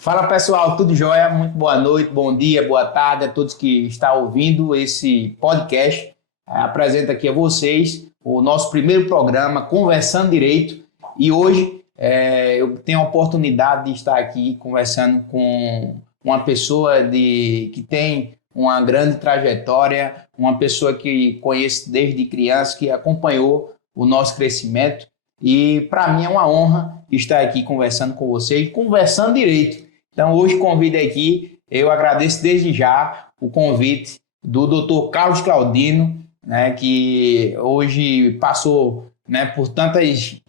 Fala pessoal, tudo jóia? Muito boa noite, bom dia, boa tarde a todos que estão ouvindo esse podcast. Apresento aqui a vocês o nosso primeiro programa, Conversando Direito, e hoje eu tenho a oportunidade de estar aqui conversando com uma pessoa que tem uma grande trajetória, uma pessoa que conheço desde criança, que acompanhou o nosso crescimento, e para mim é uma honra estar aqui conversando com vocês, conversando direito. Então, hoje convido aqui, eu agradeço desde já o convite do Dr. Carlos Claudino, né, que hoje passou, né, por tantas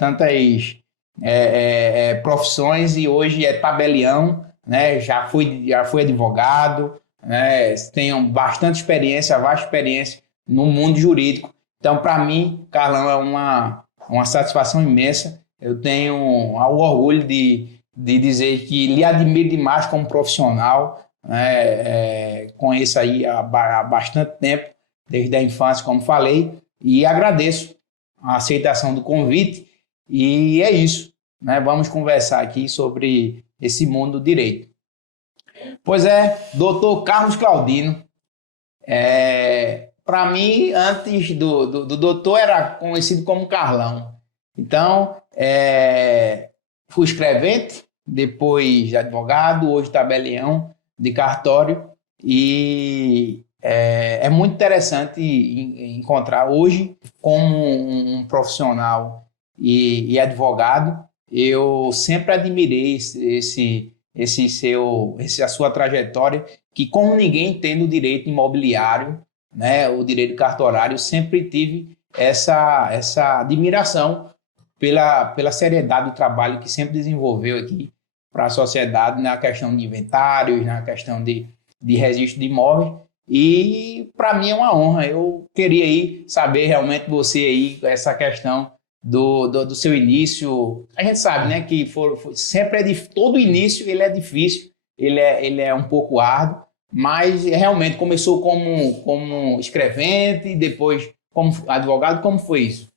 profissões e hoje é tabelião, né, já foi advogado, né, tem bastante experiência, vasta experiência no mundo jurídico. Então, para mim, Carlão, é uma satisfação imensa. Eu tenho o orgulho de dizer que lhe admiro demais como profissional, né? Conheço aí há bastante tempo, desde a infância, como falei, e agradeço a aceitação do convite, e é isso, né? Vamos conversar aqui sobre esse mundo do direito. Pois é, doutor Carlos Claudino, para mim, antes do doutor, era conhecido como Carlão. Então, fui escrevente, depois advogado, hoje tabelião de cartório, e é muito interessante encontrar hoje como um profissional e advogado. Eu sempre admirei a sua trajetória, que como ninguém tem no direito imobiliário, né, o direito cartorário, sempre tive essa admiração pela seriedade do trabalho que sempre desenvolveu aqui para a sociedade na questão de inventários, na questão de registro de imóveis. E para mim é uma honra. Eu queria aí saber realmente você aí, essa questão do seu início. A gente sabe, né, que sempre todo início ele é difícil, ele é um pouco árduo, mas realmente começou como escrevente, depois como advogado. Como foi isso?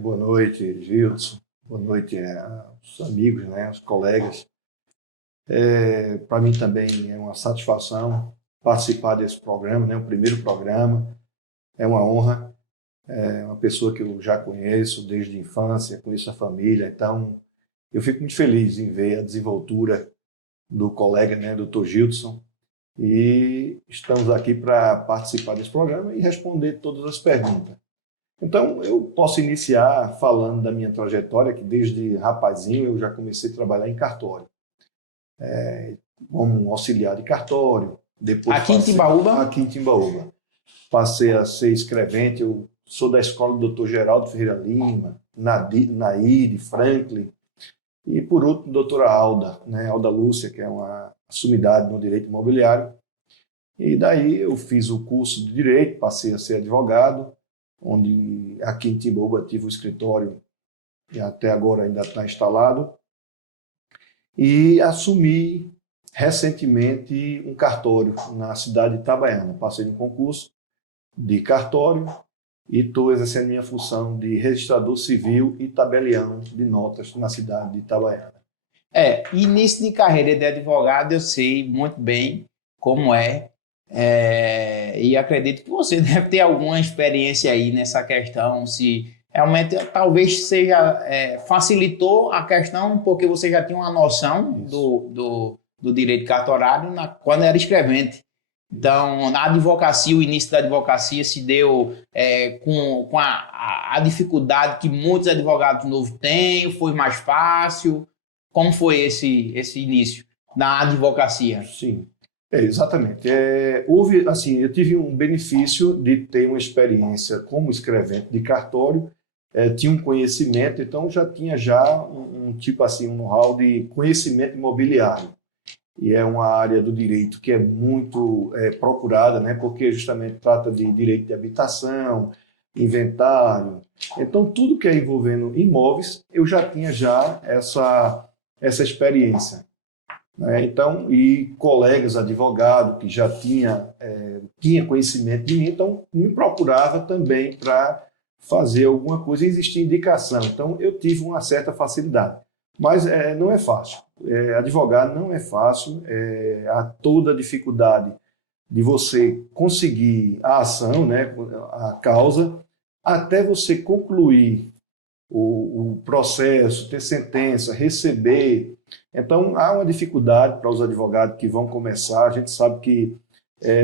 Boa noite, Gilson. Boa noite aos amigos, né, aos colegas. Para mim também é uma satisfação participar desse programa, né, o primeiro programa. É uma honra. É uma pessoa que eu já conheço desde a infância, conheço a família. Então, eu fico muito feliz em ver a desenvoltura do colega, né, Dr. Gilson. E estamos aqui para participar desse programa e responder todas as perguntas. Então, eu posso iniciar falando da minha trajetória, que desde rapazinho eu já comecei a trabalhar em cartório, como auxiliar de cartório. Depois Aqui em Timbaúba? aqui em Timbaúba. Passei a ser escrevente, eu sou da escola do Dr. Geraldo Ferreira Lima, Naide, Franklin, e por último, doutora Alda, né, Alda Lúcia, que é uma sumidade no direito imobiliário. E daí eu fiz o curso de Direito, passei a ser advogado, onde aqui em Timbaúba tive o escritório e até agora ainda está instalado, e assumi recentemente um cartório na cidade de Itabaiana. Passei no concurso de cartório e estou exercendo minha função de registrador civil e tabelião de notas na cidade de Itabaiana. Início de carreira de advogado eu sei muito bem como e acredito que você deve ter alguma experiência aí nessa questão, se realmente talvez facilitou a questão porque você já tinha uma noção do direito cartorário quando era escrevente. Então, na advocacia, o início da advocacia se deu com a dificuldade que muitos advogados novos têm, foi mais fácil. Como foi esse início na advocacia? Sim, exatamente. Houve, assim, eu tive um benefício de ter uma experiência como escrevente de cartório, tinha um conhecimento, então já tinha um tipo assim, um know-how de conhecimento imobiliário. E é uma área do direito que é muito procurada, né, porque justamente trata de direito de habitação, inventário. Então, tudo que é envolvendo imóveis, eu já tinha essa experiência, né? Então, e colegas advogados que já tinha conhecimento de mim, então me procurava também para fazer alguma coisa, existia indicação. Então, eu tive uma certa facilidade. Mas não é fácil. Advogar não é fácil. Há toda a dificuldade de você conseguir a ação, né, a causa, até você concluir o processo, ter sentença, receber. Então, há uma dificuldade para os advogados que vão começar. A gente sabe que...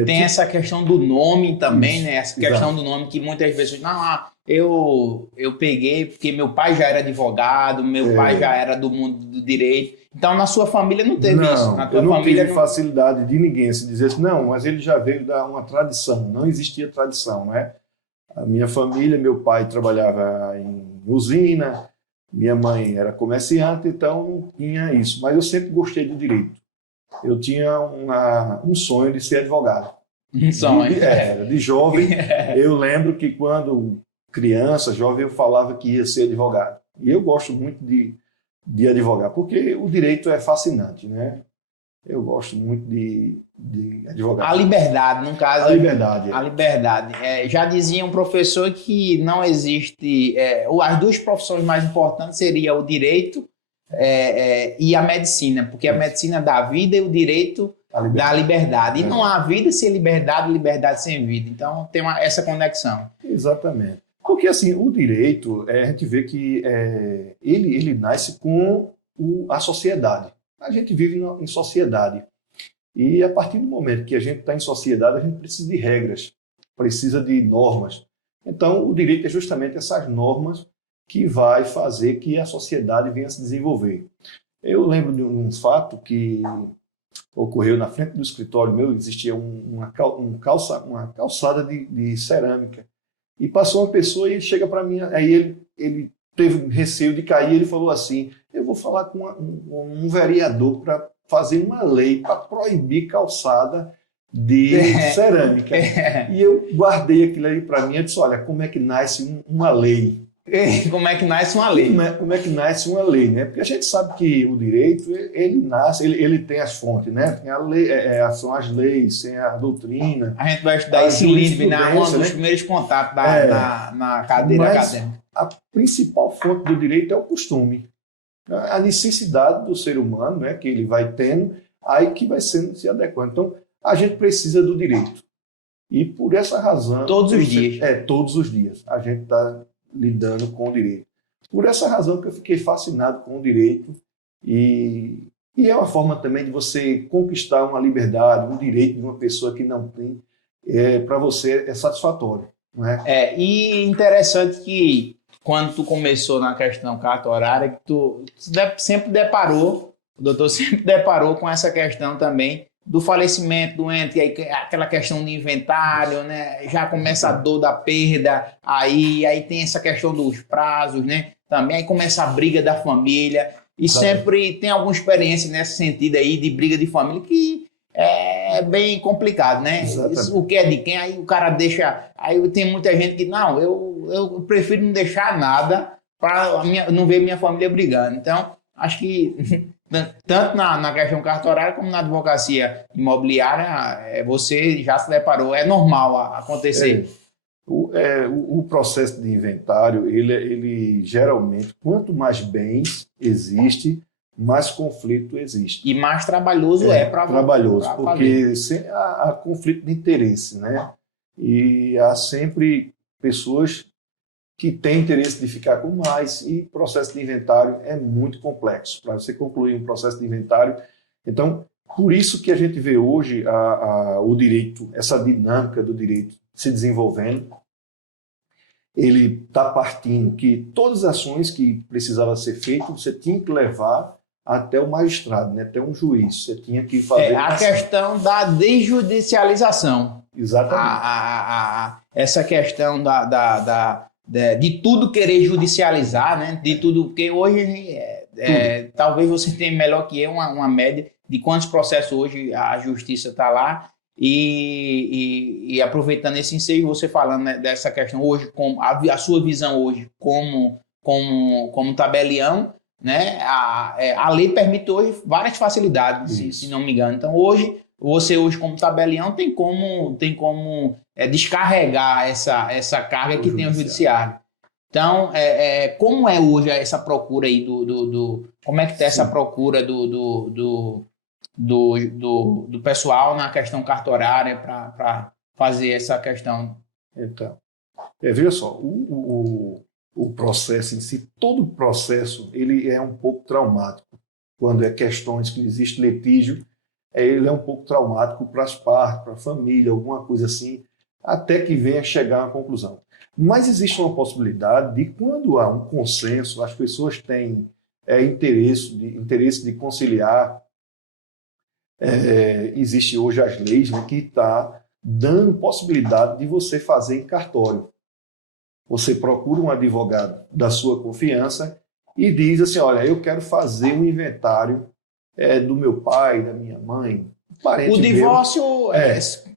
Tem essa questão do nome também, Isso, né? Essa questão exato. do nome que muitas pessoas... Não, eu peguei porque meu pai já era advogado, meu pai já era do mundo do direito. Então, na sua família não teve isso. Na Não, eu tua não família tive facilidade de ninguém se dizer assim, não, mas ele já veio da uma tradição. Não existia tradição, né? A minha família, meu pai trabalhava em usina, minha mãe era comerciante, então não tinha isso. Mas eu sempre gostei do direito. Eu tinha um sonho de ser advogado. não são. De jovem, eu lembro que quando criança, jovem, eu falava que ia ser advogado. E eu gosto muito de advogar, porque o direito é fascinante, né? Eu gosto muito de advogar. A liberdade, no caso. A liberdade. A liberdade. Já dizia um professor que não existe... as duas profissões mais importantes seriam o direito e a medicina, porque a medicina dá vida e o direito dá liberdade. E não há vida sem liberdade, liberdade sem vida. Então, tem essa conexão. Exatamente. Porque, assim, o direito, a gente vê que ele nasce com a sociedade. A gente vive em sociedade. E a partir do momento que a gente está em sociedade, a gente precisa de regras, precisa de normas. Então, o direito é justamente essas normas que vai fazer que a sociedade venha se desenvolver. Eu lembro de um fato que ocorreu na frente do escritório meu, existia uma calçada de cerâmica. E passou uma pessoa e ele chega para mim, aí ele teve receio de cair, ele falou assim, eu vou falar com um vereador para fazer uma lei para proibir calçada de cerâmica. E eu guardei aquilo ali para mim e disse, olha, como é que nasce uma lei? Como é que nasce uma lei? Como é que nasce uma lei, né? Porque a gente sabe que o direito, ele nasce, ele tem as fontes, né? Tem a lei, são as leis, tem a doutrina. A gente vai estudar isso em Lisbon, um dos primeiros contatos na cadeira acadêmica. A principal fonte do direito é o costume. A necessidade do ser humano, né, que ele vai tendo, aí que vai sendo se adequando. Então, a gente precisa do direito. E por essa razão... Todos os dias. Todos os dias. A gente está lidando com o direito. Por essa razão que eu fiquei fascinado com o direito e é uma forma também de você conquistar uma liberdade, um direito de uma pessoa que não tem, para você é satisfatório. Não é? E interessante que quando tu começou na questão cartorária, que tu sempre deparou, o doutor sempre deparou com essa questão também do falecimento do ente, aí aquela questão do inventário, né? Já começa a dor da perda, aí tem essa questão dos prazos, né? Também aí começa a briga da família, e sempre tem alguma experiência nesse sentido aí de briga de família que é bem complicado, né? Isso, o que é de quem, aí o cara deixa, aí tem muita gente que, não, eu prefiro não deixar nada para não ver minha família brigando. Então, acho que tanto na questão cartorária como na advocacia imobiliária, você já se deparou, é normal acontecer. O processo de inventário, ele geralmente, quanto mais bens existe, mais conflito existe. E mais trabalhoso para trabalhoso, porque há conflito de interesse, né? E há sempre pessoas que têm interesse de ficar com mais, e o processo de inventário é muito complexo. Para você concluir um processo de inventário, então, por isso que a gente vê hoje o direito, essa dinâmica do direito se desenvolvendo. Ele está partindo que todas as ações que precisavam ser feitas, você tinha que levar até o magistrado, né? Até um juiz. Você tinha que fazer... a questão da desjudicialização. Exatamente. Essa questão de tudo querer judicializar, né? De tudo, porque hoje talvez você tenha melhor que eu uma média de quantos processos hoje a justiça está lá, e aproveitando esse ensejo, você falando, né, dessa questão hoje, como a sua visão hoje como tabelião, né? A lei permite hoje várias facilidades, se não me engano. Então você hoje como tabelião tem como descarregar essa carga que tem o judiciário. Então, como é hoje essa procura aí como é que está essa procura do pessoal na questão cartorária para fazer essa questão? Então, veja só, o processo em si, todo o processo, ele é um pouco traumático. Quando é questões que existe litígio, ele é um pouco traumático para as partes, para a família, alguma coisa assim, até que venha chegar a uma conclusão. Mas existe uma possibilidade de, quando há um consenso, as pessoas têm interesse de conciliar. Existe hoje as leis, né, que está dando possibilidade de você fazer em cartório. Você procura um advogado da sua confiança e diz assim, olha, eu quero fazer um inventário do meu pai, da minha mãe, parente O divórcio meu.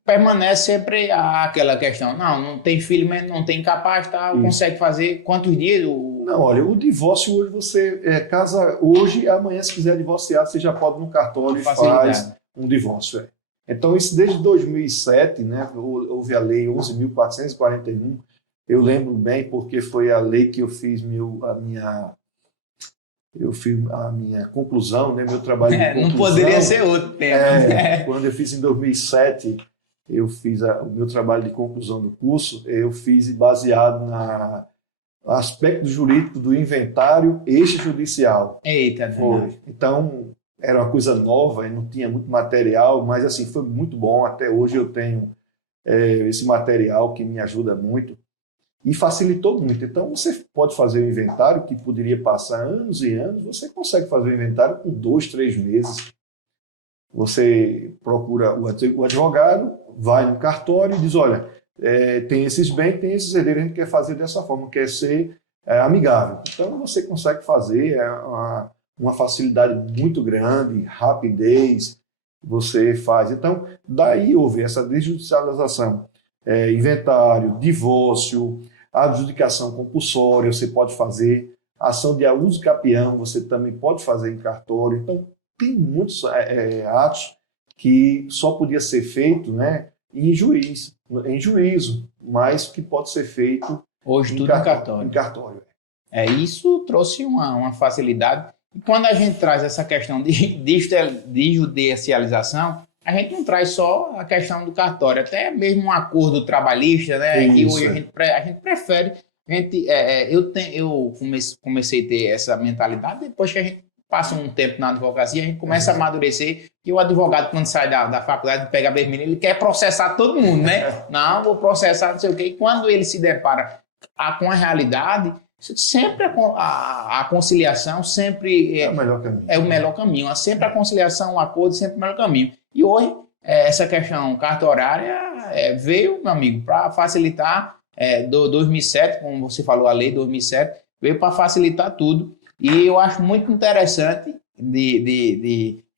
permanece sempre aquela questão. Não tem filho, mas não tem capaz, tá? Consegue fazer quantos dias? Não, olha, o divórcio hoje você casa hoje, amanhã se quiser divorciar, você já pode ir no cartório e faz um divórcio. Então, isso desde 2007, né, houve a lei 11.441, eu lembro bem porque foi a lei que eu fiz a minha conclusão, né, meu trabalho de conclusão. Não poderia ser outro tema. Quando eu fiz em 2007, eu fiz o meu trabalho de conclusão do curso, eu fiz baseado no aspecto jurídico do inventário extrajudicial. Eita, foi. Então, era uma coisa nova, não tinha muito material, mas assim, foi muito bom. Até hoje eu tenho esse material que me ajuda muito e facilitou muito. Então, você pode fazer o inventário, que poderia passar anos e anos, você consegue fazer o inventário com 2, 3 meses. Você procura o advogado, vai no cartório e diz, olha, tem esses bens, tem esses herdeiros, a gente quer fazer dessa forma, quer ser amigável. Então, você consegue fazer uma facilidade muito grande, rapidez, você faz. Então, daí houve essa desjudicialização. Inventário, divórcio, adjudicação compulsória, você pode fazer. Ação de uso capião, você também pode fazer em cartório. Então, tem muitos atos que só podia ser feito, né, em juízo, mas que pode ser feito hoje tudo em cartório. Isso trouxe uma facilidade. E quando a gente traz essa questão de judicialização, a gente não traz só a questão do cartório, até mesmo um acordo trabalhista, né? Que hoje a gente prefere. Eu comecei a ter essa mentalidade depois que a gente passa um tempo na advocacia, a gente começa a amadurecer, e o advogado, quando sai da faculdade, pega a vermelha, ele quer processar todo mundo, né? Não, vou processar, não sei o quê. E quando ele se depara com a realidade, sempre a conciliação sempre é o melhor caminho. É o melhor caminho. Sempre a conciliação, o acordo, sempre o melhor caminho. E hoje, essa questão cartorária veio, meu amigo, para facilitar. 2007, como você falou, a lei 2007, veio para facilitar tudo. E eu acho muito interessante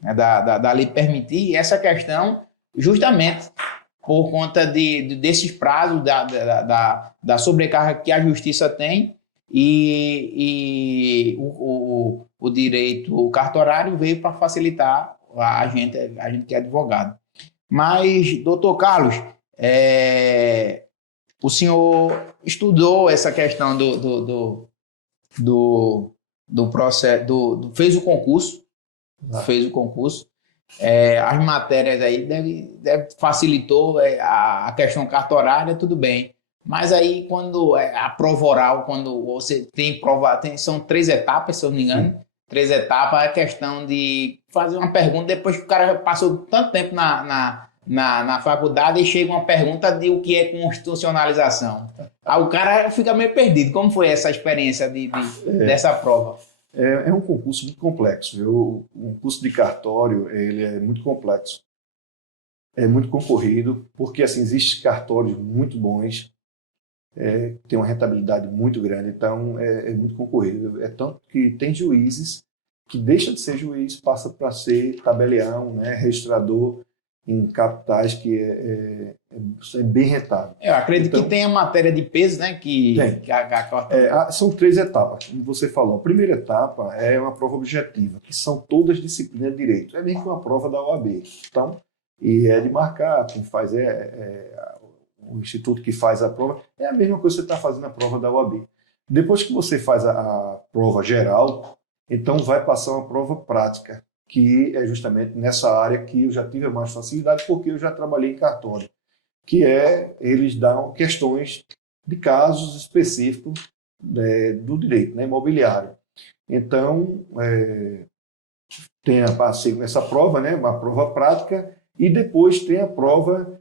da lei permitir essa questão, justamente por conta desses prazos, da sobrecarga que a justiça tem, e o direito cartorário veio para facilitar a gente que é advogado. Mas, doutor Carlos, o senhor estudou essa questão do processo, fez o concurso, as matérias aí facilitou a questão cartorária, tudo bem. Mas aí, quando a prova oral, quando você tem prova, são 3 etapas, se eu não me engano. 3 etapas, a questão de fazer uma pergunta, depois que o cara passou tanto tempo na faculdade, e chega uma pergunta de o que é constitucionalização. Aí o cara fica meio perdido. Como foi essa experiência dessa prova? É um concurso muito complexo. O curso de cartório, ele é muito complexo. É muito concorrido, porque assim, existem cartórios muito bons, tem uma rentabilidade muito grande, então é muito concorrido. É tanto que tem juízes que deixa de ser juiz, passa para ser tabelião, né, registrador em capitais, que é bem rentável. Eu acredito que tem a matéria de peso, né? São 3 etapas, como você falou. A primeira etapa é uma prova objetiva, que são todas disciplinas de direito. É meio que uma prova da OAB. Então, e é de marcar, quem faz o instituto que faz a prova, é a mesma coisa que você está fazendo a prova da OAB. Depois que você faz a prova geral, então vai passar uma prova prática, que é justamente nessa área que eu já tive mais facilidade, porque eu já trabalhei em cartório, que eles dão questões de casos específicos do direito, né, imobiliário. Então, tem essa prova, né, uma prova prática, e depois tem a prova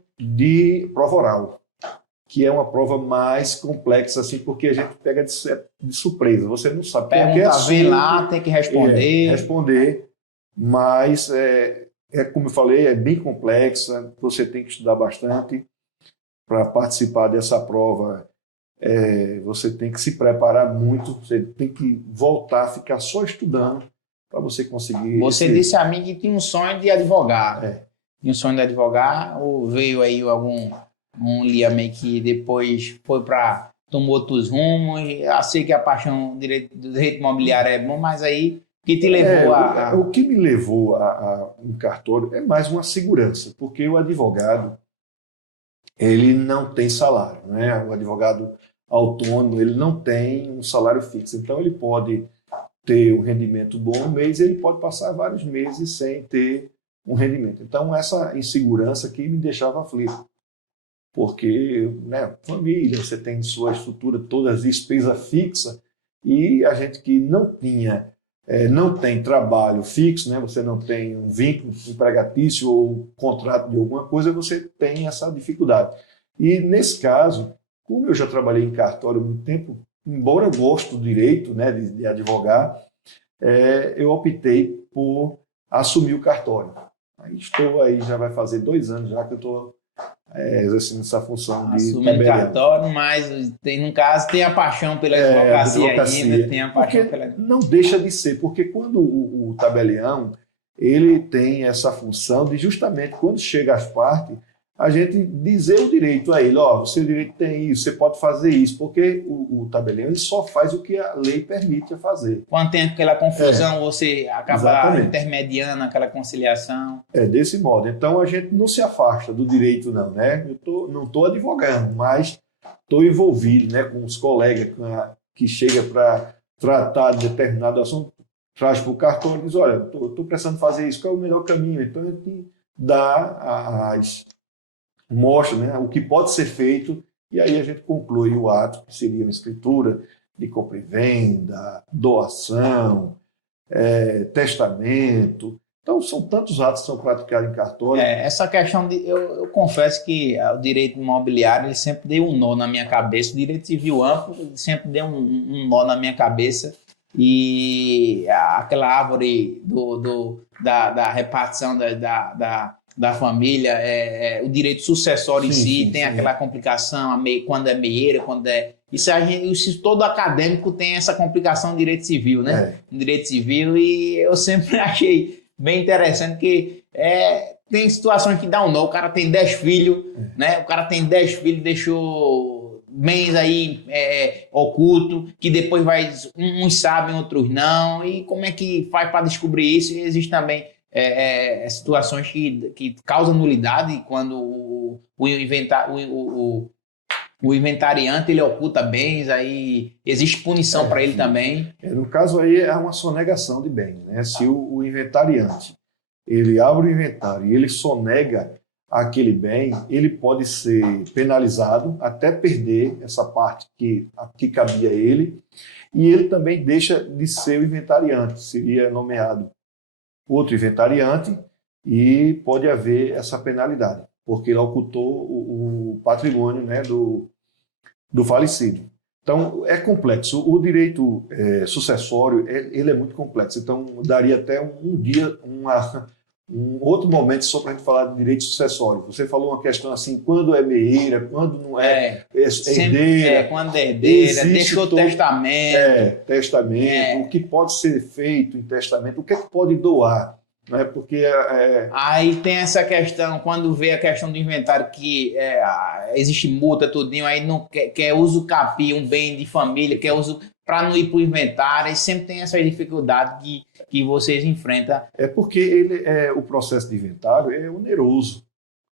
oral, que é uma prova mais complexa, assim, porque a gente pega de surpresa. Você não sabe Pergunta, vem lá, tem que responder, mas como eu falei, é bem complexa, você tem que estudar bastante para participar dessa prova. Você tem que se preparar muito, você tem que voltar a ficar só estudando para você conseguir... Você disse a mim que tinha um sonho de advogar. Tinha um sonho de advogar, ou veio aí um Liamei que depois tomou outros rumos? Eu sei que a paixão do direito imobiliário é bom, mas aí o que te levou O que me levou a um cartório é mais uma segurança, porque o advogado, ele não tem salário, né? O advogado autônomo, ele não tem um salário fixo, então ele pode ter um rendimento bom um mês, ele pode passar vários meses sem ter um rendimento. Então, essa insegurança que me deixava aflito, porque, né, família, você tem sua estrutura toda, as despesas fixas, e a gente que não tem trabalho fixo, né, você não tem um vínculo empregatício ou contrato de alguma coisa, você tem essa dificuldade. E, nesse caso, como eu já trabalhei em cartório há muito tempo, embora eu goste do direito, né, de advogar, eu optei por assumir o cartório. Estou aí, já vai fazer 2 anos já que eu estou exercendo essa função de assumindo cartório, mas no caso tem a paixão pela advocacia ainda, tem a paixão pela... Não deixa de ser, porque quando o tabelião, ele tem essa função de justamente quando chega às partes, a gente dizer o direito a ele, o seu direito tem isso, você pode fazer isso, porque o tabelião ele só faz o que a lei permite fazer. Quando tem aquela confusão, você acaba intermediando aquela conciliação. Desse modo. Então, a gente não se afasta do direito, não, né? Eu não estou advogando, mas estou envolvido, né, com os colegas que chegam para tratar de determinado assunto, traz para o cartório e diz, olha, estou precisando fazer isso, qual é o melhor caminho? Então, a gente dá mostra, né, o que pode ser feito, e aí a gente conclui o ato, que seria uma escritura de compra e venda, doação, testamento. Então, são tantos atos que são praticados em cartório. Essa questão eu confesso que o direito imobiliário ele sempre deu um nó na minha cabeça, o direito civil amplo sempre deu um nó na minha cabeça, e aquela árvore da repartição da família, o direito sucessório em si tem aquela complicação, quando é meieira, quando é... Isso todo acadêmico tem essa complicação no direito civil, né? No direito civil, e eu sempre achei bem interessante que tem situações que dá um nó, o cara tem 10 filhos, né? O cara tem 10 filhos, deixou bens aí oculto, que depois uns sabem, outros não, e como é que faz para descobrir isso? E existe também situações que causam nulidade quando o inventariante ele oculta bens, aí existe punição para ele também. No caso aí é uma sonegação de bens, né? Se o inventariante ele abre o inventário e ele sonega aquele bem, ele pode ser penalizado até perder essa parte que cabia a ele, e ele também deixa de ser o inventariante, seria nomeado outro inventariante, e pode haver essa penalidade, porque ele ocultou o patrimônio, né, do falecido. Então, é complexo. O direito sucessório ele é muito complexo. Então, daria até um dia, um outro momento só para a gente falar de direito sucessório. Você falou uma questão assim, quando é meieira, quando não herdeira. Quando é herdeira, deixou testamento. Testamento, o que pode ser feito em testamento, o que é que pode doar. Né? Porque aí tem essa questão, quando vê a questão do inventário, que existe multa, tudinho, aí não quer uso capi, um bem de família, quer uso para não ir para o inventário, e sempre tem essa dificuldade que vocês enfrentam. É porque o processo de inventário é oneroso.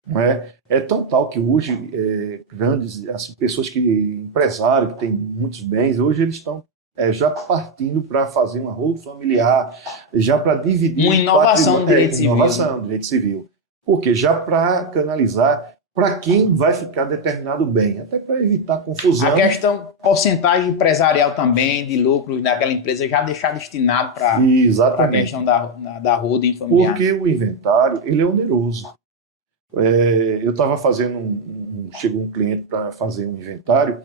Não é? É tão tal que hoje grandes assim, pessoas empresários que têm muitos bens, hoje eles estão já partindo para fazer um arrodo familiar, já para dividir uma inovação no direito civil. Inovação no direito civil. Porque já para canalizar para quem vai ficar determinado bem, até para evitar confusão. A questão porcentagem empresarial também, de lucros daquela empresa, já deixar destinado para a questão da holding familiar. Porque o inventário, ele é oneroso. Eu estava fazendo chegou um cliente para fazer um inventário,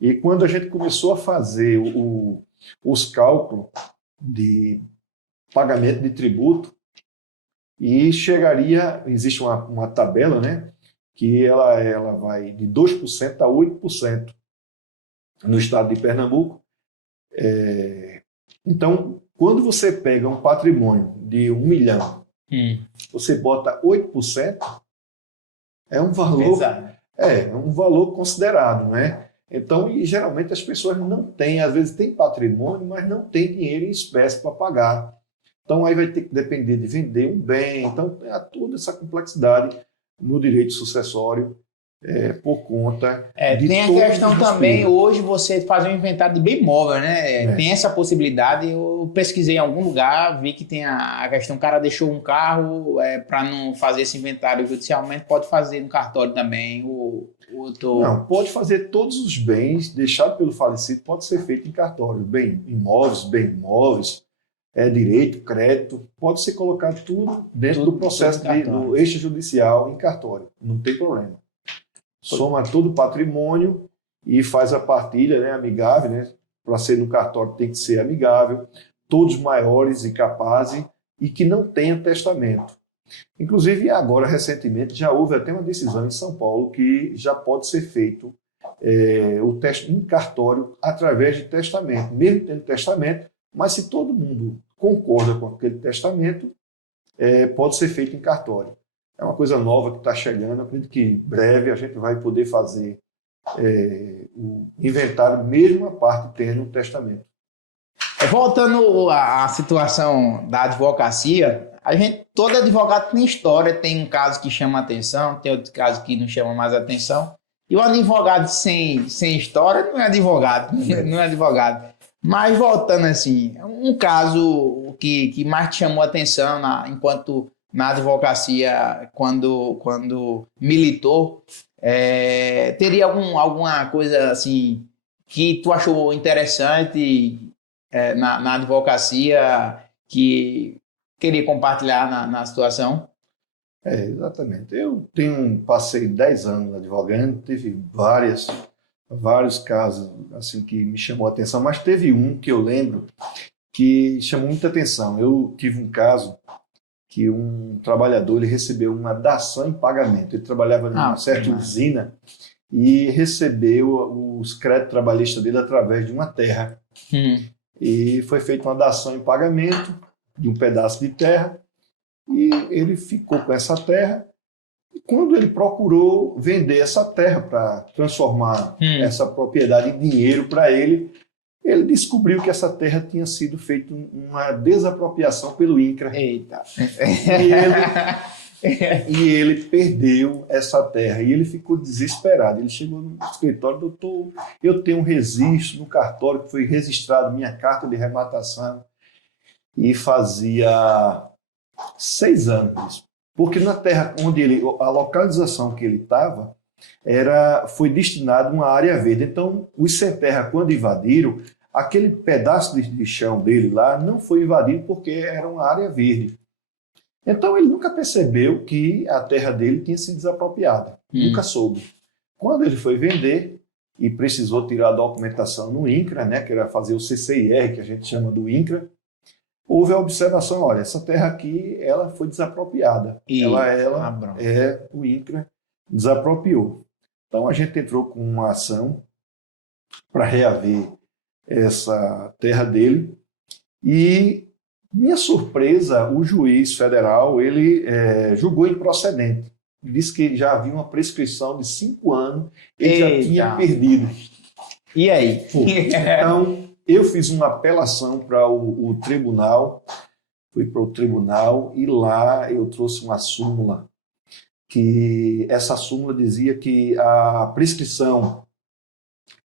e quando a gente começou a fazer os cálculos de pagamento de tributo, e existe uma tabela, né, que ela vai de 2% a 8% no estado de Pernambuco. Então, quando você pega um patrimônio de 1 milhão, você bota 8%, é um valor, um valor considerado, né? Então, e geralmente as pessoas não têm, às vezes tem patrimônio, mas não tem dinheiro em espécie para pagar. Então, aí vai ter que depender de vender um bem. Então, tem toda essa complexidade no direito sucessório por conta de tem a questão também, hoje, você fazer um inventário de bem móvel, né? Tem essa possibilidade. Eu pesquisei em algum lugar, vi que tem a questão, o cara deixou um carro para não fazer esse inventário judicialmente, pode fazer no cartório também. Não, pode fazer todos os bens deixados pelo falecido, pode ser feito em cartório. Bem imóveis, direito, crédito, pode ser colocado tudo dentro do processo do extrajudicial em cartório, não tem problema. Soma todo o patrimônio e faz a partilha, né, amigável, né? Para ser no cartório tem que ser amigável, todos maiores e capazes e que não tenha testamento. Inclusive, agora, recentemente, já houve até uma decisão em São Paulo que já pode ser feito o teste em cartório através de testamento, mesmo tendo testamento, mas se todo mundo concorda com aquele testamento, pode ser feito em cartório. É uma coisa nova que está chegando, acredito que em breve a gente vai poder fazer o inventário, mesmo a parte tendo um testamento. Voltando à situação da advocacia, todo advogado tem história, tem um caso que chama atenção, tem outro caso que não chama mais atenção, e o advogado sem história não é advogado, não é advogado. Mas voltando assim, um caso que mais te chamou a atenção enquanto na advocacia, quando militou, teria alguma coisa assim que tu achou interessante na advocacia que queria compartilhar na situação? Exatamente. Eu passei 10 anos advogando, teve vários casos assim que me chamou a atenção, mas teve um que eu lembro que chamou muita atenção. Eu tive um caso que um trabalhador ele recebeu uma dação em pagamento. Ele trabalhava numa certa usina e recebeu os créditos trabalhistas dele através de uma terra. E foi feita uma dação em pagamento de um pedaço de terra e ele ficou com essa terra. E quando ele procurou vender essa terra para transformar essa propriedade em dinheiro para ele descobriu que essa terra tinha sido feita uma desapropriação pelo INCRA. Eita! E ele perdeu essa terra e ele ficou desesperado. Ele chegou no escritório: doutor, eu tenho um registro no cartório que foi registrado minha carta de rematação, e fazia 6 anos isso. Porque na terra onde a localização que ele estava foi destinada a uma área verde. Então, os sem terra, quando invadiram, aquele pedaço de chão dele lá não foi invadido porque era uma área verde. Então, ele nunca percebeu que a terra dele tinha sido desapropriada. Nunca soube. Quando ele foi vender e precisou tirar a documentação no INCRA, né, que era fazer o CCIR, que a gente chama do INCRA, houve a observação: olha, essa terra aqui ela foi desapropriada. O INCRA desapropriou. Então, a gente entrou com uma ação para reaver essa terra dele e, minha surpresa, o juiz federal ele julgou improcedente. Disse que já havia uma prescrição de 5 anos, ele já tinha perdido. E aí? Então, eu fiz uma apelação para o tribunal, fui para o tribunal e lá eu trouxe uma súmula que essa súmula dizia que a prescrição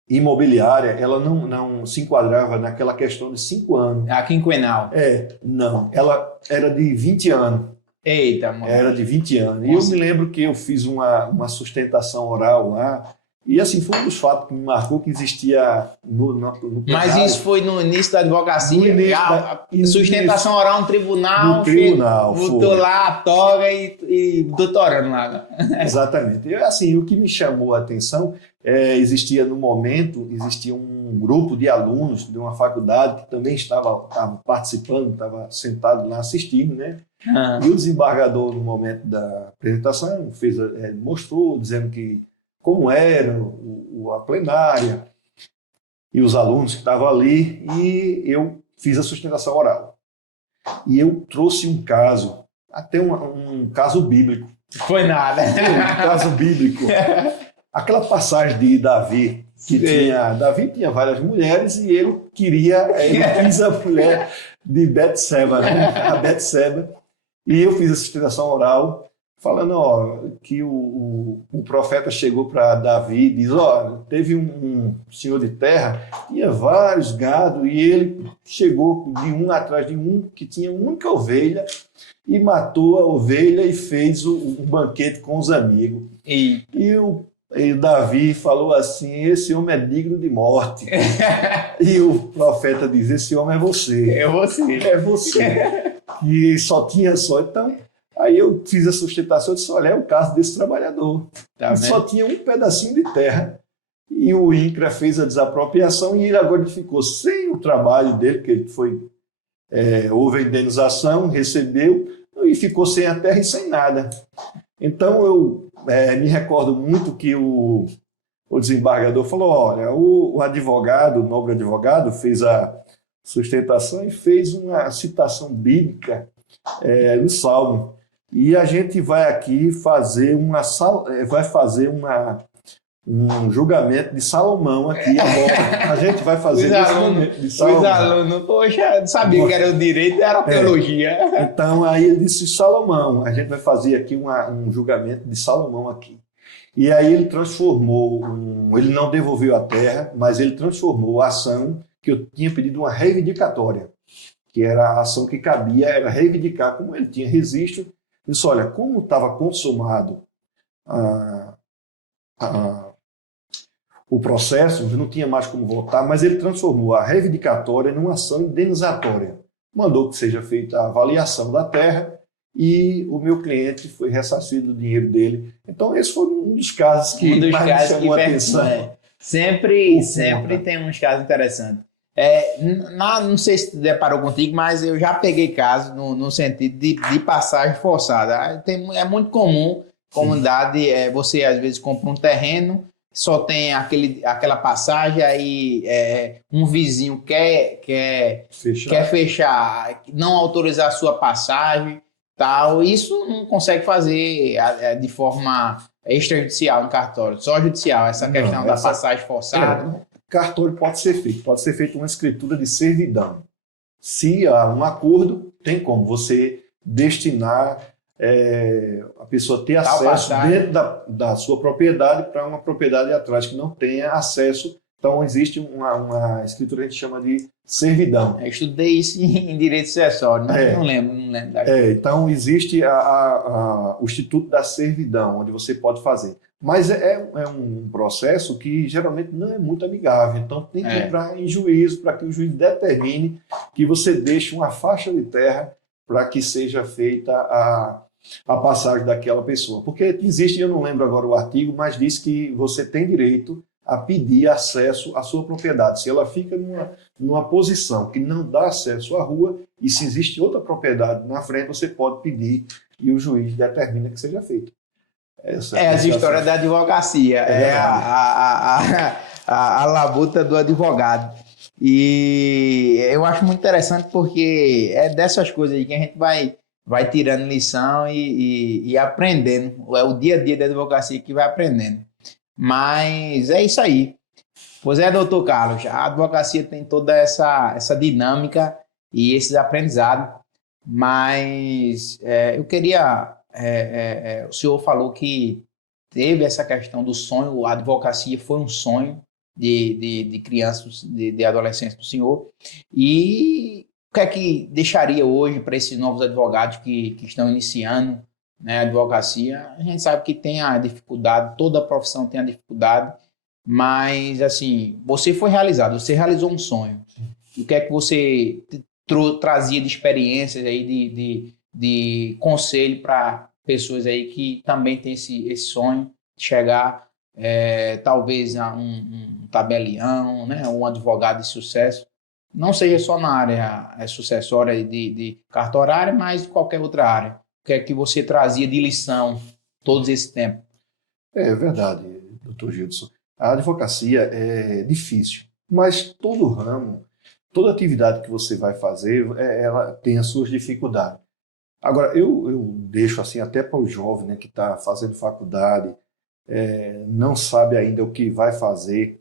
imobiliária ela não se enquadrava naquela questão de 5 anos. A quinquenal. Não. Ela era de 20 anos. Eita, mano. Era de 20 anos. E eu me lembro que eu fiz uma sustentação oral lá, e assim, foi um dos fatos que me marcou que existia no Mas isso foi no início da advocacia? No início sustentação oral no tribunal? No tribunal, botou lá a toga e doutorando lá. Exatamente. E, assim, o que me chamou a atenção, existia um grupo de alunos de uma faculdade que também estava participando, estava sentado lá assistindo, né? E o desembargador, no momento da apresentação, mostrou, dizendo como era a plenária e os alunos que estavam ali, e eu fiz a sustentação oral. E eu trouxe um caso, até um caso bíblico. Foi nada. Um caso bíblico. Aquela passagem de Davi, Davi tinha várias mulheres e ele quis a mulher de Betseba, né? A Betseba. E eu fiz a sustentação oral, falando que o profeta chegou para Davi e diz, teve um senhor de terra, tinha vários gado, e ele chegou de um atrás de um que tinha uma única ovelha, e matou a ovelha e fez um banquete com os amigos. E o Davi falou assim, esse homem é digno de morte. E o profeta diz, esse homem é você. É você. É você. E só tinha só. Então, aí eu fiz a sustentação e disse, olha, é o caso desse trabalhador. Só tinha um pedacinho de terra. E o INCRA fez a desapropriação e ele agora ficou sem o trabalho dele, porque ele houve a indenização, recebeu, e ficou sem a terra e sem nada. Então, eu me recordo muito que o desembargador falou, olha, o advogado, o nobre advogado, fez a sustentação e fez uma citação bíblica no Salmo. E a gente vai aqui fazer um julgamento de Salomão aqui agora. A gente vai fazer julgamento de Salomão. Os alunos, poxa, não sabia que era o direito, era a teologia. Então, aí ele disse Salomão, a gente vai fazer aqui um julgamento de Salomão aqui. E aí ele transformou, ele não devolveu a terra, mas ele transformou a ação que eu tinha pedido uma reivindicatória, que era a ação que cabia, era reivindicar, como ele tinha registro, disse, olha, como estava consumado o processo, não tinha mais como voltar, mas ele transformou a reivindicatória numa ação indenizatória. Mandou que seja feita a avaliação da terra e o meu cliente foi ressarcido do dinheiro dele. Então, esse foi um dos casos que mais me chamou a atenção. Sempre tem uns casos interessantes. Não sei se deparou contigo, mas eu já peguei casos no sentido de passagem forçada. É muito comum, comunidade, você às vezes compra um terreno, só tem aquela passagem, aí um vizinho quer fechar, não autorizar a sua passagem, tal. Isso não consegue fazer de forma extrajudicial no cartório, só judicial, essa questão da passagem forçada. Cartório pode ser feito uma escritura de servidão. Se há um acordo, tem como você destinar a pessoa ter acesso dentro da sua propriedade para uma propriedade atrás que não tenha acesso. Então, existe uma escritura que a gente chama de servidão. Eu estudei isso em direito sucessório, não lembro. Então, existe o Instituto da Servidão, onde você pode fazer. Mas é um processo que geralmente não é muito amigável. Então, tem que entrar em juízo para que o juiz determine que você deixe uma faixa de terra para que seja feita a passagem daquela pessoa. Porque existe, eu não lembro agora o artigo, mas diz que você tem direito a pedir acesso à sua propriedade. Se ela fica numa posição que não dá acesso à rua, e se existe outra propriedade na frente, você pode pedir e o juiz determina que seja feito. Essa história da advocacia, a labuta do advogado. E eu acho muito interessante porque é dessas coisas aí que a gente vai tirando lição e aprendendo. É o dia a dia da advocacia que vai aprendendo. Mas é isso aí. Pois doutor Carlos, a advocacia tem toda essa dinâmica e esses aprendizados. Mas eu queria o senhor falou que teve essa questão do sonho, a advocacia foi um sonho de crianças, de adolescentes do senhor. E o que é que deixaria hoje para esses novos advogados que estão iniciando, né, a advocacia? A gente sabe que tem a dificuldade, toda a profissão tem a dificuldade, mas, assim, você foi realizado, você realizou um sonho. O que é que você trazia de experiências aí, de conselho para pessoas aí que também têm esse sonho de chegar, talvez, a um tabelião, né, um advogado de sucesso? Não seja só na área sucessória de cartorária, mas de qualquer outra área. O que é que você trazia de lição todo esse tempo? É verdade, doutor Gilson. A advocacia é difícil, mas todo ramo, toda atividade que você vai fazer, ela tem as suas dificuldades. Agora, eu deixo assim até para o jovem, né, que está fazendo faculdade, não sabe ainda o que vai fazer,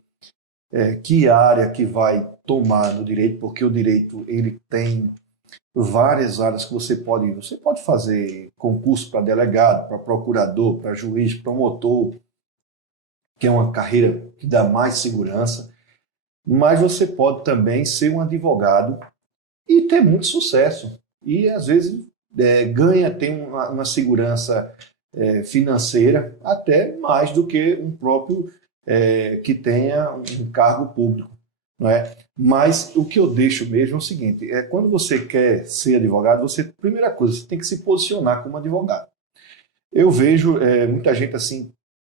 que área que vai tomar no direito, porque o direito ele tem várias áreas que você pode fazer concurso para delegado, para procurador, para juiz, promotor, que é uma carreira que dá mais segurança, mas você pode também ser um advogado e ter muito sucesso. E, às vezes, tem uma segurança financeira até mais do que um próprio que tenha um cargo público, não é? Mas o que eu deixo mesmo é o seguinte, quando você quer ser advogado, primeira coisa, você tem que se posicionar como advogado. Eu vejo muita gente assim,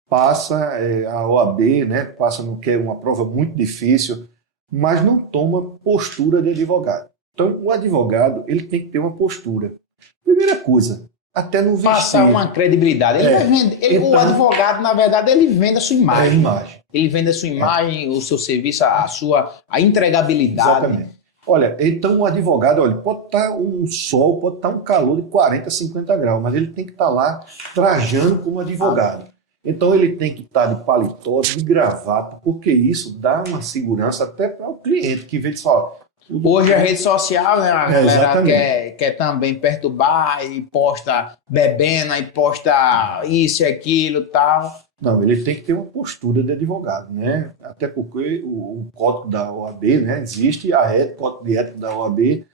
passa a OAB, né, passa no que é uma prova muito difícil, mas não toma postura de advogado. Então, o advogado ele tem que ter uma postura. Primeira coisa, até no vestir. Passar uma credibilidade. Ele vai vender, então, o advogado, na verdade, ele vende a sua imagem. Ele vende a sua imagem, o seu serviço, a entregabilidade. Exatamente. Olha, então o advogado, pode estar um sol, pode estar um calor de 40, 50 graus, mas ele tem que estar lá trajando como advogado. Então ele tem que estar de paletó, de gravata, porque isso dá uma segurança até para o cliente que vê e fala. Hoje a rede social, né, a galera quer também perturbar e posta bebendo, e posta isso e aquilo e tal. Não, ele tem que ter uma postura de advogado, né? Até porque o código da OAB, né, existe, o código de ética da OAB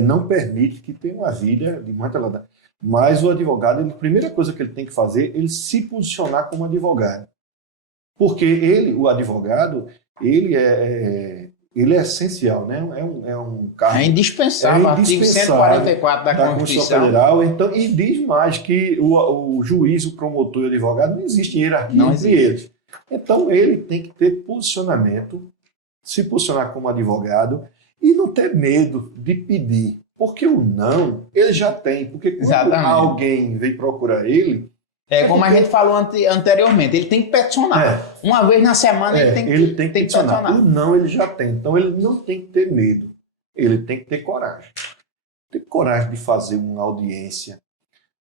não permite que tenha uma vida de muita ladrão. Mas o advogado, a primeira coisa que ele tem que fazer, ele se posicionar como advogado. Porque o advogado, ele é essencial, né? É um cargo... É indispensável, artigo 144 da Constituição Federal. Então, e diz mais que o juiz, o promotor e o advogado, não existe hierarquia entre eles. Então, ele tem que ter posicionamento, se posicionar como advogado e não ter medo de pedir. Porque o não, ele já tem. Porque quando alguém vem procurar ele... como a gente falou anteriormente, ele tem que peticionar. Uma vez na semana ele tem que peticionar. O não ele já tem. Então ele não tem que ter medo. Ele tem que ter coragem. Tem coragem de fazer uma audiência,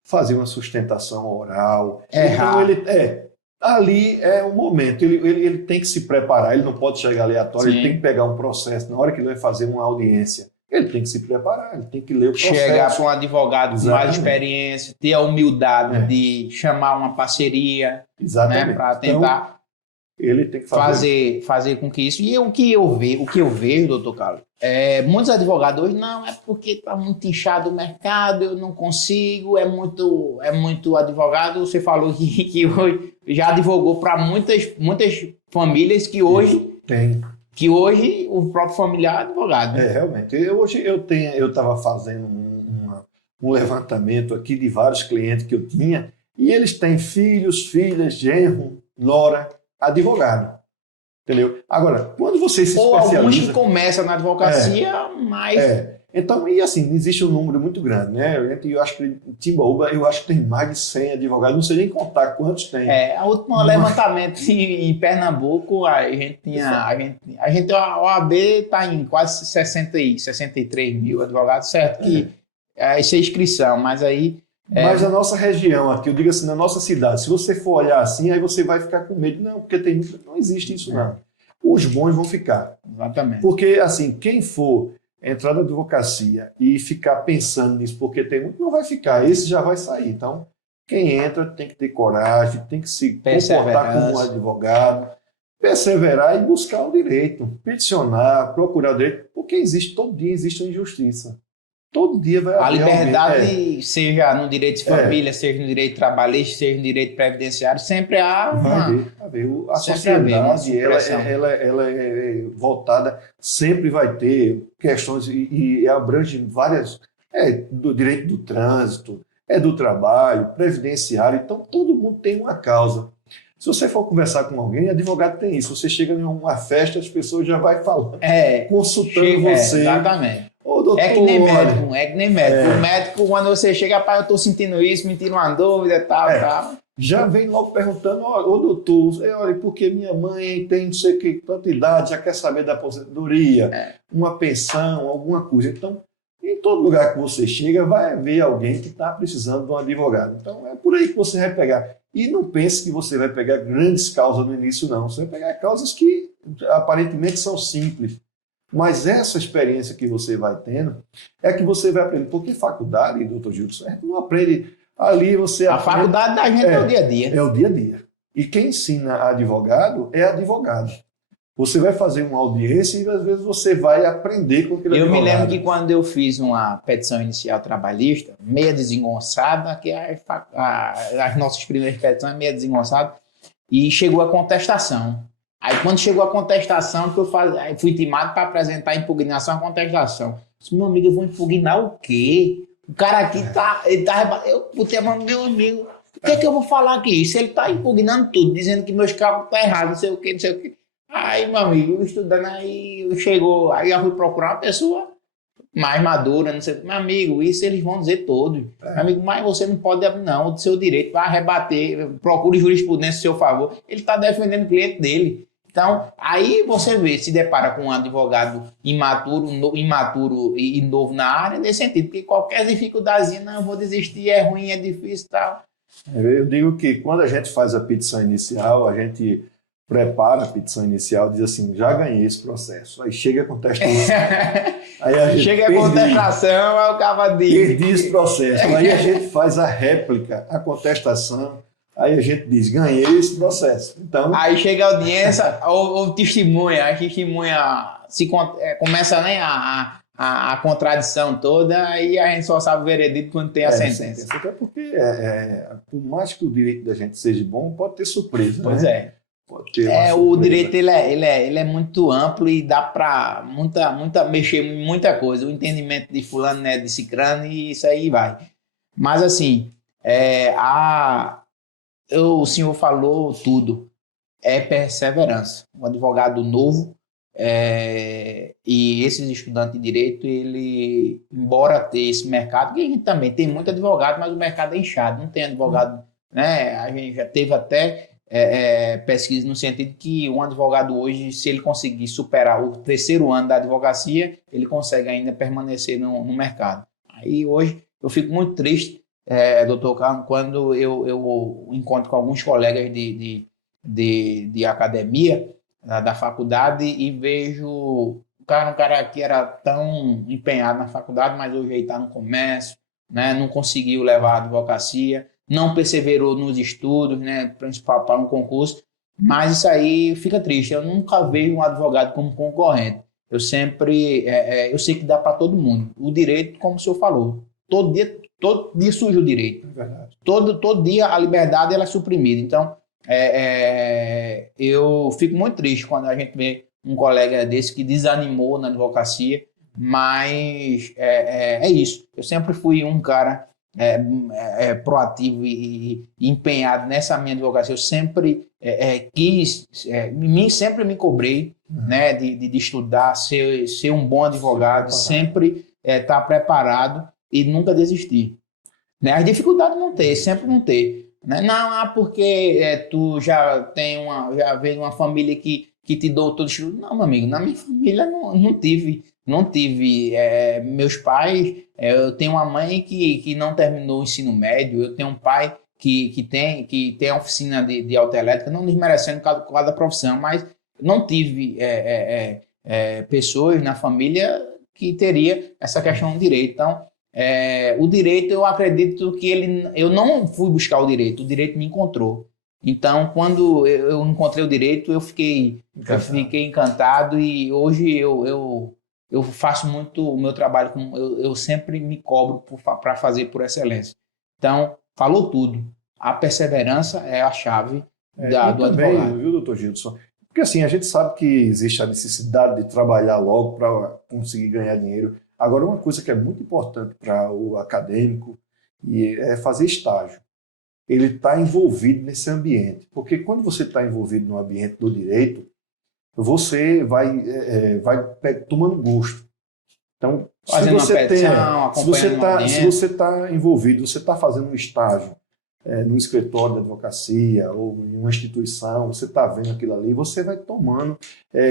fazer uma sustentação oral. Errar. Então ali é o momento. Ele tem que se preparar. Ele não pode chegar aleatório. Sim. Ele tem que pegar um processo. Na hora que ele vai fazer uma audiência, ele tem que se preparar, ele tem que ler o processo. Chegar para um advogado com mais experiência, ter a humildade de chamar uma parceria, né, para tentar ele tem que fazer com que isso. E o que eu vejo, doutor Carlos, muitos advogados hoje, não, é porque está muito inchado o mercado, eu não consigo, é muito advogado. Você falou que hoje já advogou para muitas famílias que hoje... Que hoje o próprio familiar é advogado. Né? Realmente. Hoje eu estava fazendo um levantamento aqui de vários clientes que eu tinha e eles têm filhos, filhas, genro, nora, advogado. Entendeu? Agora, quando você se especializa... Ou alguns que começam na advocacia, mas... Então, e assim, existe um número muito grande, né? Eu acho que em Timbaúba, tem mais de 100 advogados, não sei nem contar quantos tem. O último levantamento em Pernambuco, a OAB está em quase 63 mil advogados, certo? Que isso é inscrição, mas aí... Mas a nossa região aqui, eu digo assim, na nossa cidade, se você for olhar assim, aí você vai ficar com medo. Não, porque não existe isso, não. Os bons vão ficar. Exatamente. Porque, assim, quem for entrar na advocacia e ficar pensando nisso porque tem muito, não vai ficar, esse já vai sair. Então, Quem entra tem que ter coragem, tem que se comportar como um advogado, perseverar e buscar o direito, peticionar, procurar o direito, porque todo dia existe uma injustiça. Todo dia vai haver a liberdade, seja no direito de família, seja no direito trabalhista, seja no direito previdenciário, sempre há uma... A sociedade, ela é voltada, sempre vai ter questões e abrange várias... do direito do trânsito, do trabalho, previdenciário. Então, todo mundo tem uma causa. Se você for conversar com alguém, advogado tem isso. Você chega em uma festa, as pessoas já vão falando, consultando você. Exatamente. Doutor, é que nem médico. O médico, quando você chega, pai, eu estou sentindo isso, me tira uma dúvida, tal. Já vem logo perguntando, doutor, olha, porque minha mãe tem não sei que, tanta idade, já quer saber da aposentadoria, uma pensão, alguma coisa. Então, em todo lugar que você chega, vai haver alguém que está precisando de um advogado. Então, é por aí que você vai pegar. E não pense que você vai pegar grandes causas no início, não. Você vai pegar causas que aparentemente são simples. Mas essa experiência que você vai tendo é que você vai aprender. Porque faculdade, doutor Gilson, não aprende ali, você aprende. A faculdade da gente é o dia a dia. É o dia a dia. E quem ensina advogado é advogado. Você vai fazer uma audiência e às vezes você vai aprender com aquele advogado. Eu me lembro que quando eu fiz uma petição inicial trabalhista, meia desengonçada, que as nossas primeiras petições meia desengonçada, e chegou a contestação. Aí quando chegou a contestação, que eu fui intimado para apresentar a impugnação à contestação. Eu disse, meu amigo, eu vou impugnar o quê? O cara aqui eu botei a mão no meu amigo. O que é que eu vou falar aqui? Se ele está impugnando tudo, dizendo que meus cálculos estão errados, não sei o quê. Aí, meu amigo, estudando aí, aí eu fui procurar uma pessoa mais madura, não sei, meu amigo, isso eles vão dizer todos. Meu amigo, mas você não pode, não, do seu direito, vai rebater, procure jurisprudência a seu favor. Ele está defendendo o cliente dele. Então, aí você se depara com um advogado imaturo e novo na área, nesse sentido, porque qualquer dificuldadezinha, não, eu vou desistir, é ruim, é difícil e tal. Eu digo que quando a gente faz a petição inicial, a gente prepara a petição inicial, diz assim, já ganhei esse processo. Aí chega a contestação. Chega a contestação, aí o cara diz. Perdi esse processo. Aí a gente faz a réplica, a contestação. Aí a gente diz, ganhei esse processo. Então, aí chega a audiência, ou testemunha, a testemunha começa, né, a contradição toda, aí a gente só sabe o veredito quando tem a sentença. Até porque, por mais que o direito da gente seja bom, pode ter surpresa. Pois né? Pode ter o direito ele é muito amplo e dá para mexer em muita coisa. O entendimento de fulano, né, de cicrano, e isso aí vai. Mas assim, o senhor falou tudo. É perseverança. Um advogado novo e esses estudantes de direito, ele, embora ter esse mercado, que a gente também tem muito advogado, mas o mercado é inchado. Não tem advogado, né? A gente já teve até pesquisa no sentido que um advogado hoje, se ele conseguir superar o 3º ano da advocacia, ele consegue ainda permanecer no mercado. Aí hoje eu fico muito triste, doutor Carlos, quando eu encontro com alguns colegas de academia, da faculdade, e vejo um cara que era tão empenhado na faculdade, mas hoje ele está no comércio, né? Não conseguiu levar a advocacia, não perseverou nos estudos, né, principal para um concurso, mas isso aí fica triste. Eu nunca vejo um advogado como concorrente. Eu sempre, eu sei que dá para todo mundo. O direito, como o senhor falou, todo dia surge o direito. É verdade. Todo dia a liberdade ela é suprimida. Então, eu fico muito triste quando a gente vê um colega desse que desanimou na advocacia, mas é isso. Eu sempre fui um cara proativo e empenhado nessa minha advocacia. Eu sempre sempre me cobrei, né, de estudar, ser um bom advogado, sempre estar preparado e nunca desistir. Né? As dificuldades sempre vão ter. Né? Não, porque tu já veio uma família que te deu todo estudo. Não, meu amigo, na minha família não tive. Meus pais, eu tenho uma mãe que não terminou o ensino médio, eu tenho um pai que tem a oficina de autoelétrica, não desmerecendo por causa da profissão, mas não tive pessoas na família que teria essa questão de direito. Então, O direito, eu acredito que eu não fui buscar o direito me encontrou. Então, quando eu encontrei o direito, eu fiquei encantado e hoje eu faço muito o meu trabalho, eu sempre me cobro para fazer por excelência. Então, falou tudo. A perseverança é a chave do também, advogado. viu, doutor Gilson? Porque assim, a gente sabe que existe a necessidade de trabalhar logo para conseguir ganhar dinheiro. Agora, uma coisa que é muito importante para o acadêmico é fazer estágio. Ele está envolvido nesse ambiente. Porque quando você está envolvido no ambiente do direito, você vai tomando gosto. Então, Fazendo uma petição, acompanhando uma audiência. se você está envolvido, você está fazendo um estágio num escritório de advocacia ou em uma instituição, você está vendo aquilo ali, você vai tomando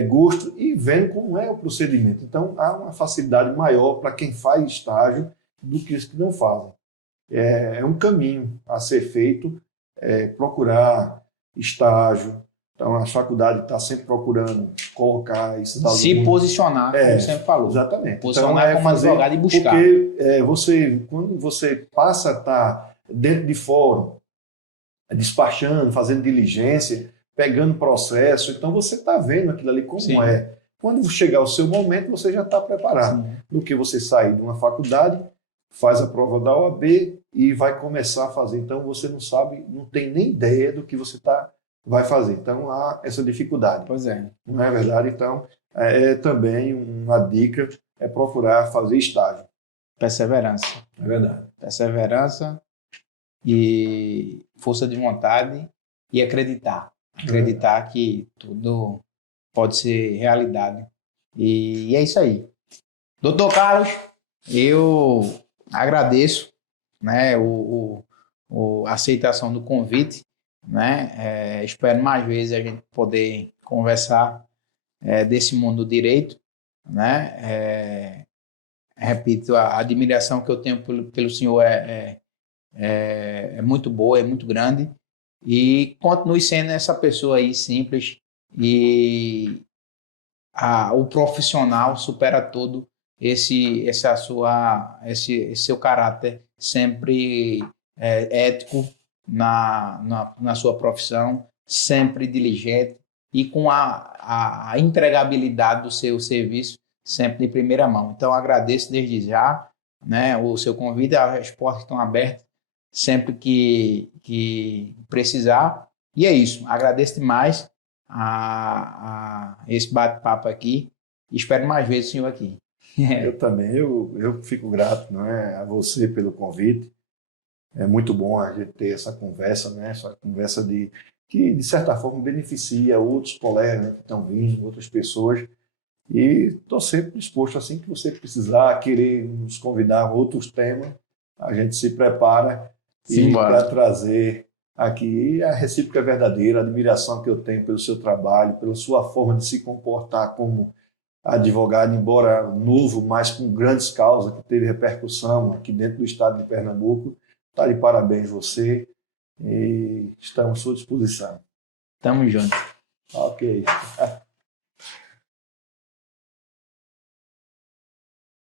gosto e vendo como é o procedimento. Então, há uma facilidade maior para quem faz estágio do que os que não fazem. É um caminho a ser feito, procurar estágio. Então, a faculdade está sempre procurando colocar esses alunos. Se posicionar, como sempre falou. Exatamente. Posicionar como advogado e buscar. Porque quando você passa a estar dentro de fórum, despachando, fazendo diligência, pegando processo, então você está vendo aquilo ali como é. Quando chegar o seu momento, você já está preparado. Do que você sair de uma faculdade, faz a prova da OAB e vai começar a fazer. Então, você não sabe, não tem nem ideia do que você vai fazer. Então, há essa dificuldade. Pois é. Não é verdade? Então, também uma dica é procurar fazer estágio. Perseverança. É verdade. Perseverança e força de vontade e acreditar. Acreditar que tudo pode ser realidade. E é isso aí. Doutor Carlos, eu agradeço, né, a aceitação do convite, né? Espero mais vezes a gente poder conversar desse mundo do direito, né? Repito, a admiração que eu tenho pelo senhor é muito boa, é muito grande, e continue sendo essa pessoa aí simples e o profissional supera tudo. Esse seu caráter sempre ético na sua profissão, sempre diligente e com a entregabilidade do seu serviço sempre de primeira mão. Então, agradeço desde já, né, o seu convite, as portas estão abertas sempre que precisar. E é isso, agradeço demais a esse bate-papo aqui e espero mais vezes o senhor aqui. Eu também, eu fico grato, né, a você pelo convite. É muito bom a gente ter essa conversa, né, essa conversa que, de certa forma, beneficia outros colegas, né, que estão vindo, outras pessoas. E estou sempre disposto, assim que você precisar, querer nos convidar a outros temas, a gente se prepara para trazer aqui a recíproca verdadeira, a admiração que eu tenho pelo seu trabalho, pela sua forma de se comportar como advogado, embora novo, mas com grandes causas, que teve repercussão aqui dentro do estado de Pernambuco. Está de parabéns você e estamos à sua disposição. Tamo junto. Ok.